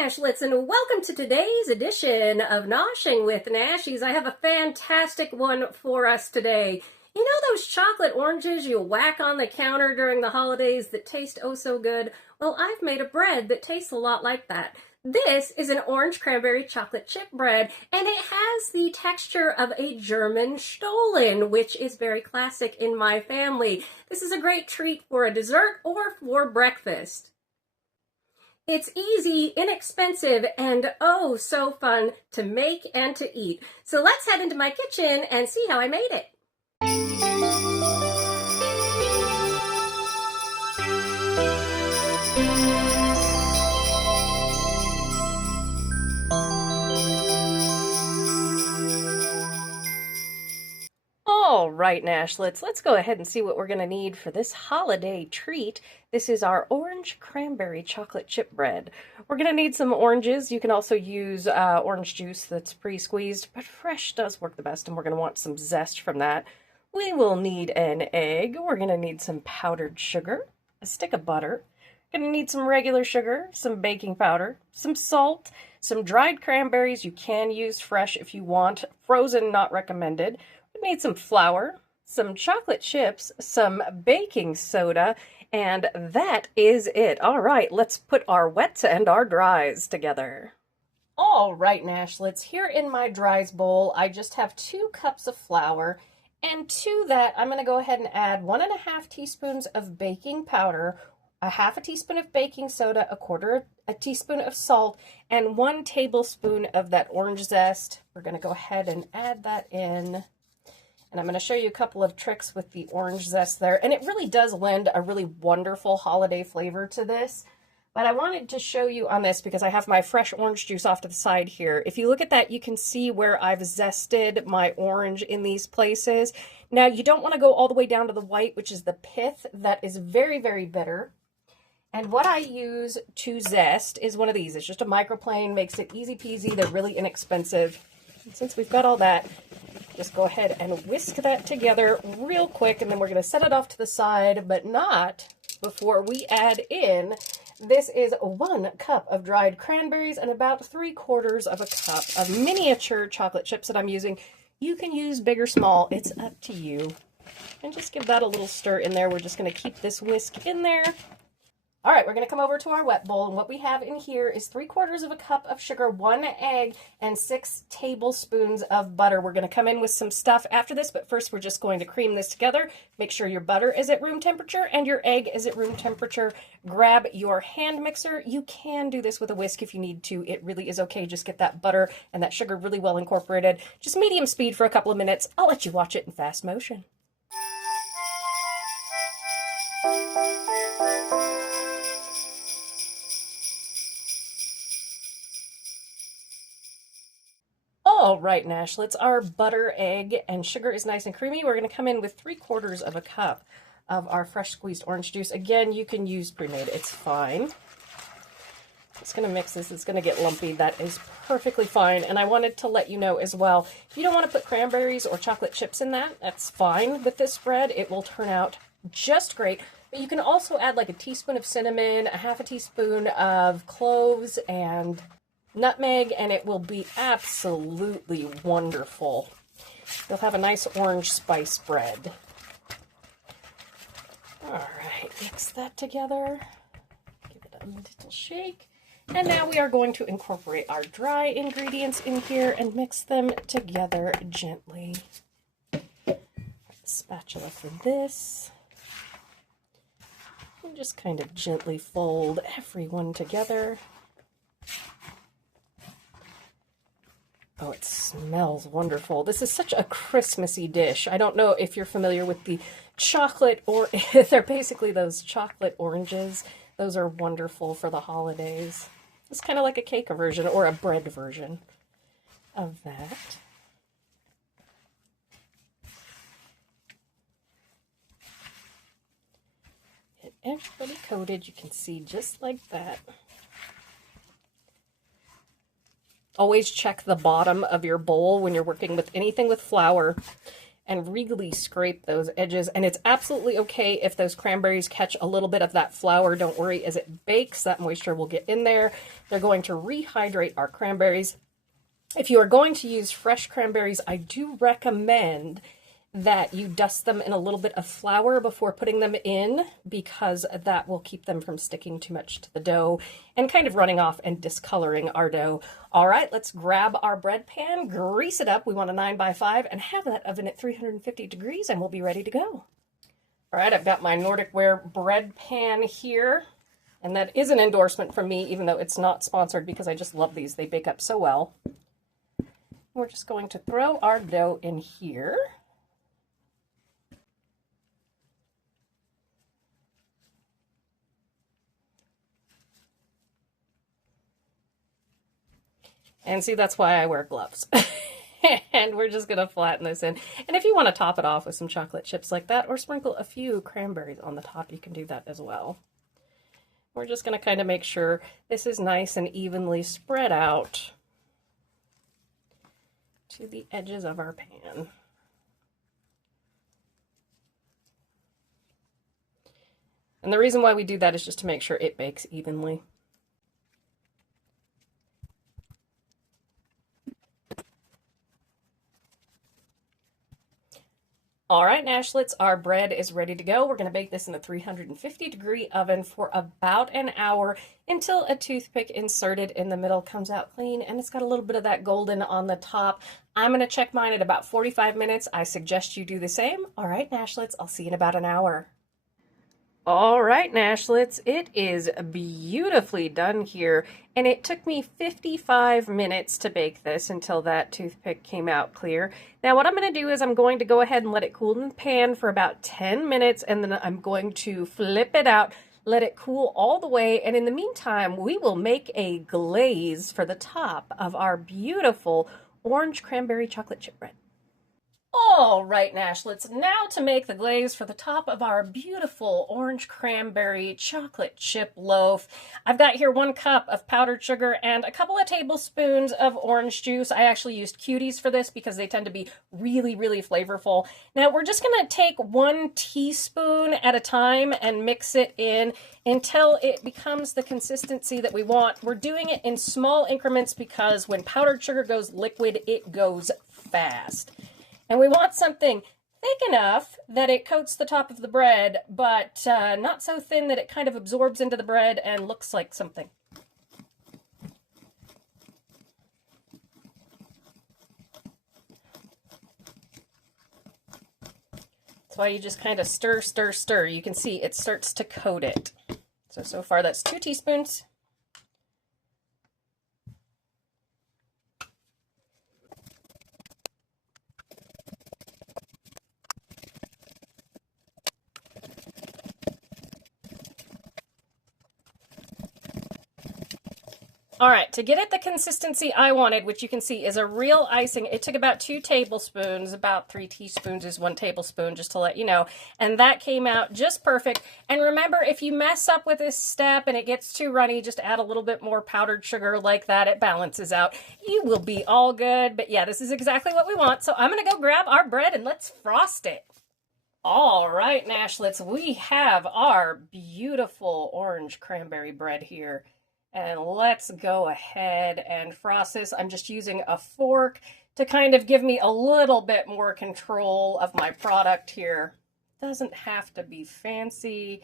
Nashlets, and welcome to today's edition of Noshing with Nashies. I have a fantastic one for us today. You know those chocolate oranges you whack on the counter during the holidays that taste oh so good? Well, I've made a bread that tastes a lot like that. This is an orange cranberry chocolate chip bread, and it has the texture of a German Stollen, which is very classic in my family. This is a great treat for a dessert or for breakfast. It's easy, inexpensive, and oh so fun to make and to eat. So let's head into my kitchen and see how I made it. All right, Nashlets, let's go ahead and see what we're going to need for this holiday treat. This is our orange cranberry chocolate chip bread. We're going to need some oranges. You can also use orange juice that's pre-squeezed, but fresh does work the best, and we're going to want some zest from that. We will need an egg. We're going to need some powdered sugar, a stick of butter. We're going to need some regular sugar, some baking powder, some salt, some dried cranberries. You can use fresh if you want. Frozen, not recommended. We need some flour, some chocolate chips, some baking soda, and that is it. All right, let's put our wets and our dries together. All right, Nashlets, here in my dries bowl, I just have 2 cups of flour, and to that, I'm going to go ahead and add 1½ teaspoons of baking powder, a ½ teaspoon of baking soda, a teaspoon of salt, and 1 tablespoon of that orange zest. We're going to go ahead and add that in. And I'm going to show you a couple of tricks with the orange zest there. And it really does lend a really wonderful holiday flavor to this. But I wanted to show you on this because I have my fresh orange juice off to the side here. If you look at that, you can see where I've zested my orange in these places. Now, you don't want to go all the way down to the white, which is the pith. That is very, very bitter. And what I use to zest is one of these. It's just a microplane, makes it easy peasy. They're really inexpensive. And since we've got all that, just go ahead and whisk that together real quick, and then we're going to set it off to the side, but not before we add in. This is 1 cup of dried cranberries and about 3/4 of a cup of miniature chocolate chips that I'm using. You can use big or small, it's up to you. And just give that a little stir in there. We're just going to keep this whisk in there. All right, we're going to come over to our wet bowl, and what we have in here is 3/4 of a cup of sugar, 1 egg, and 6 tablespoons of butter. We're going to come in with some stuff after this, but first we're just going to cream this together. Make sure your butter is at room temperature and your egg is at room temperature. Grab your hand mixer. You can do this with a whisk if you need to. It really is okay. Just get that butter and that sugar really well incorporated. Just medium speed for a couple of minutes. I'll let you watch it in fast motion. All right, Nashlets, our butter, egg, and sugar is nice and creamy. We're going to come in with 3/4 of a cup of our fresh squeezed orange juice. Again, you can use pre-made. It's fine. Just going to mix this. It's going to get lumpy. That is perfectly fine. And I wanted to let you know as well, if you don't want to put cranberries or chocolate chips in that, that's fine with this bread. It will turn out just great. But you can also add like a teaspoon of cinnamon, a ½ teaspoon of cloves, and nutmeg, and it will be absolutely wonderful. You'll have a nice orange spice bread. All right, mix that together. Give it a little shake. And now we are going to incorporate our dry ingredients in here and mix them together gently. Spatula for this. And just kind of gently fold everyone together. Oh, it smells wonderful. This is such a Christmassy dish. I don't know if you're familiar with the chocolate, or they're basically those chocolate oranges. Those are wonderful for the holidays. It's kind of like a cake version or a bread version of that. Get everybody coated. You can see just like that. Always check the bottom of your bowl when you're working with anything with flour. and really scrape those edges. And it's absolutely okay if those cranberries catch a little bit of that flour. Don't worry, as it bakes, that moisture will get in there. They're going to rehydrate our cranberries. If you are going to use fresh cranberries, I do recommend that you dust them in a little bit of flour before putting them in, because that will keep them from sticking too much to the dough and kind of running off and discoloring our dough. All right, let's grab our bread pan, grease it up. We want a 9x5 and have that oven at 350 degrees and we'll be ready to go. All right, I've got my Nordic Ware bread pan here, and that is an endorsement from me, even though it's not sponsored, because I just love these. They bake up so well. We're just going to throw our dough in here. And see, that's why I wear gloves. And we're just going to flatten this in. And if you want to top it off with some chocolate chips like that, or sprinkle a few cranberries on the top, you can do that as well. We're just going to kind of make sure this is nice and evenly spread out to the edges of our pan. And the reason why we do that is just to make sure it bakes evenly. All right, Nashlets, our bread is ready to go. We're going to bake this in a 350-degree oven for about an hour until a toothpick inserted in the middle comes out clean and it's got a little bit of that golden on the top. I'm going to check mine at about 45 minutes. I suggest you do the same. All right, Nashlets, I'll see you in about an hour. All right, Nashlets, it is beautifully done here, and it took me 55 minutes to bake this until that toothpick came out clear. Now, what I'm going to do is I'm going to go ahead and let it cool in the pan for about 10 minutes, and then I'm going to flip it out, let it cool all the way, and in the meantime, we will make a glaze for the top of our beautiful orange cranberry chocolate chip bread. All right, Nashlets, now to make the glaze for the top of our beautiful orange cranberry chocolate chip loaf. I've got here 1 cup of powdered sugar and a couple of tablespoons of orange juice. I actually used Cuties for this because they tend to be really, really flavorful. Now we're just going to take 1 teaspoon at a time and mix it in until it becomes the consistency that we want. We're doing it in small increments because when powdered sugar goes liquid, it goes fast. And we want something thick enough that it coats the top of the bread, but not so thin that it kind of absorbs into the bread and looks like something. That's why you just kind of stir, stir, stir. You can see it starts to coat it. So far that's 2 teaspoons. All right, to get it the consistency I wanted, which you can see is a real icing, it took about 2 tablespoons, about 3 teaspoons is 1 tablespoon, just to let you know. And that came out just perfect. And remember, if you mess up with this step and it gets too runny, just add a little bit more powdered sugar like that. It balances out. You will be all good. But yeah, this is exactly what we want. So I'm going to go grab our bread and let's frost it. All right, Nashlets, we have our beautiful orange cranberry bread here. And let's go ahead and frost this. I'm just using a fork to kind of give me a little bit more control of my product here. Doesn't have to be fancy,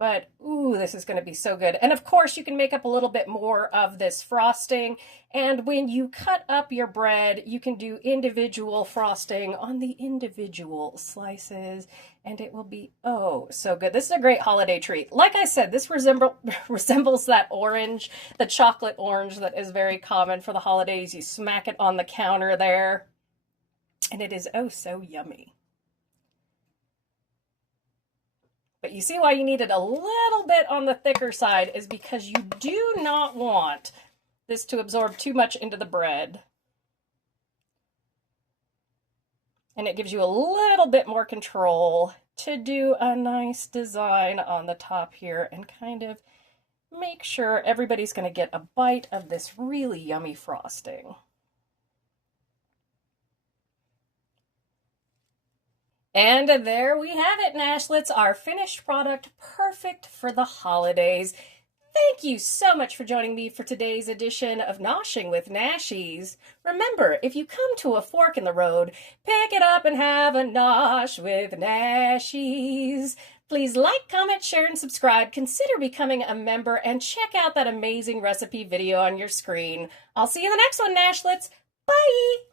but ooh, this is going to be so good. And of course, you can make up a little bit more of this frosting. And when you cut up your bread, you can do individual frosting on the individual slices, and it will be oh so good. This is a great holiday treat. Like I said, this resembles that orange, the chocolate orange that is very common for the holidays. You smack it on the counter there, and it is oh so yummy. But you see why you need it a little bit on the thicker side is because you do not want this to absorb too much into the bread. And it gives you a little bit more control to do a nice design on the top here and kind of make sure everybody's going to get a bite of this really yummy frosting. And there we have it, Nashlets, our finished product, perfect for the holidays. Thank you so much for joining me for today's edition of Noshing with Nashies. Remember, if you come to a fork in the road, pick it up and have a nosh with Nashies. Please like, comment, share, and subscribe. Consider becoming a member and check out that amazing recipe video on your screen. I'll see you in the next one, Nashlets. Bye!